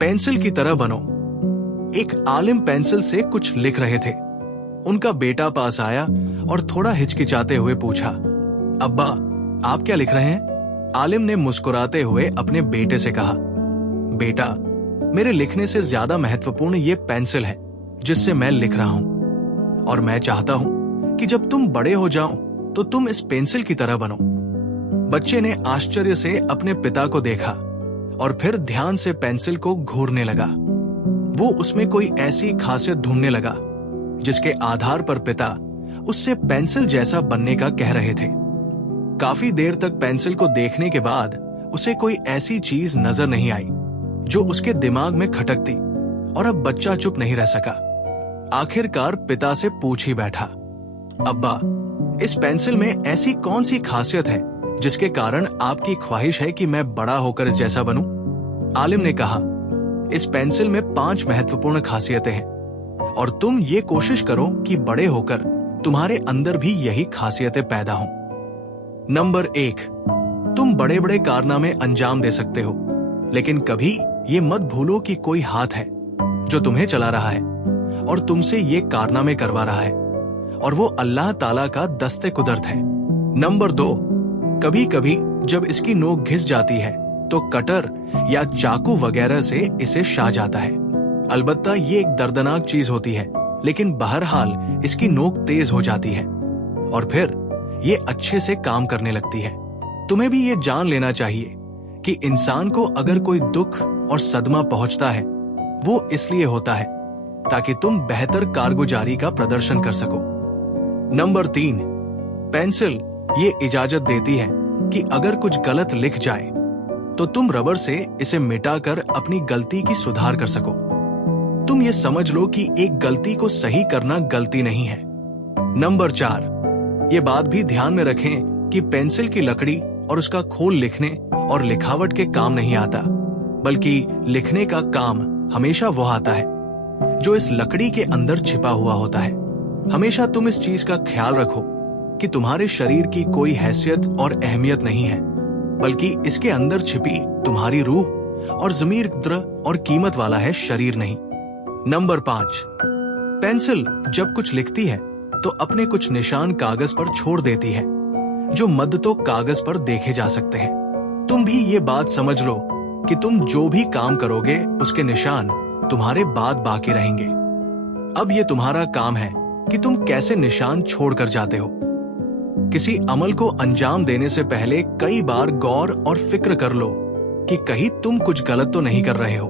Pencil की तरह बनो। एक आलिम पेंसिल से कुछ लिख रहे थे। उनका बेटा पास आया और थोड़ा हिचकिचाते हुए पूछा, अब्बा, आप क्या लिख रहे हैं? आलिम ने मुस्कुराते हुए अपने बेटे से कहा, बेटा, मेरे लिखने से ज्यादा महत्वपूर्ण ये पेंसिल है जिससे मैं लिख रहा हूं, और मैं चाहता हूं कि जब तुम बड़े हो जाओ तो तुम इस पेंसिल की तरह बनो। बच्चे ने आश्चर्य से अपने पिता को देखा और फिर ध्यान से पेंसिल को घूरने लगा। वो उसमें कोई ऐसी खासियत ढूंढने लगा जिसके आधार पर पिता उससे पेंसिल जैसा बनने का कह रहे थे। काफी देर तक पेंसिल को देखने के बाद उसे कोई ऐसी चीज नजर नहीं आई जो उसके दिमाग में खटकती, और अब बच्चा चुप नहीं रह सका। आखिरकार पिता से पूछ ही बैठा, अब्बा, इस पेंसिल में ऐसी कौन सी खासियत है जिसके कारण आपकी ख्वाहिश है कि मैं बड़ा होकर इस जैसा बनूं? आलिम ने कहा, इस पेंसिल में 5 महत्वपूर्ण खासियतें हैं और तुम ये कोशिश करो कि बड़े होकर तुम्हारे अंदर भी यही खासियतें पैदा हों। नंबर 1, तुम बड़े बड़े कारनामे अंजाम दे सकते हो, लेकिन कभी ये मत भूलो कि कोई हाथ है जो तुम्हें चला रहा है और तुमसे ये कारनामे करवा रहा है, और वो अल्लाह ताला का दस्ते कुदरत है। नंबर 2, कभी कभी जब इसकी नोक घिस जाती है तो कटर या चाकू वगैरह से इसे शा जाता है। अलबत्ता ये एक दर्दनाक चीज होती है, लेकिन बहरहाल इसकी नोक तेज हो जाती है और फिर ये अच्छे से काम करने लगती है। तुम्हें भी ये जान लेना चाहिए कि इंसान को अगर कोई दुख और सदमा पहुंचता है, वो इसलिए होता है ताकि तुम बेहतर कारगुजारी का प्रदर्शन कर सको। नंबर 3, पेंसिल ये इजाजत देती है कि अगर कुछ गलत लिख जाए तो तुम रबर से इसे मिटाकर अपनी गलती की सुधार कर सको। तुम ये समझ लो कि एक गलती को सही करना गलती नहीं है। नंबर 4, ये बात भी ध्यान में रखें कि पेंसिल की लकड़ी और उसका खोल लिखने और लिखावट के काम नहीं आता, बल्कि लिखने का काम हमेशा वो आता है जो इस लकड़ी के अंदर छिपा हुआ होता है। हमेशा तुम इस चीज का ख्याल रखो कि तुम्हारे शरीर की कोई हैसियत और अहमियत नहीं है, बल्कि इसके अंदर छिपी तुम्हारी रूह और ज़मीर कद्र और कीमत वाला है, शरीर नहीं। नंबर 5, पेंसिल जब कुछ लिखती है तो अपने कुछ निशान कागज पर छोड़ देती है जो मद्दतों कागज पर देखे जा सकते हैं। तुम भी ये बात समझ लो कि तुम जो भी काम करोगे उसके निशान तुम्हारे बाद बाकी रहेंगे। अब ये तुम्हारा काम है कि तुम कैसे निशान छोड़कर जाते हो। किसी अमल को अंजाम देने से पहले कई बार गौर और फिक्र कर लो कि कहीं तुम कुछ गलत तो नहीं कर रहे हो।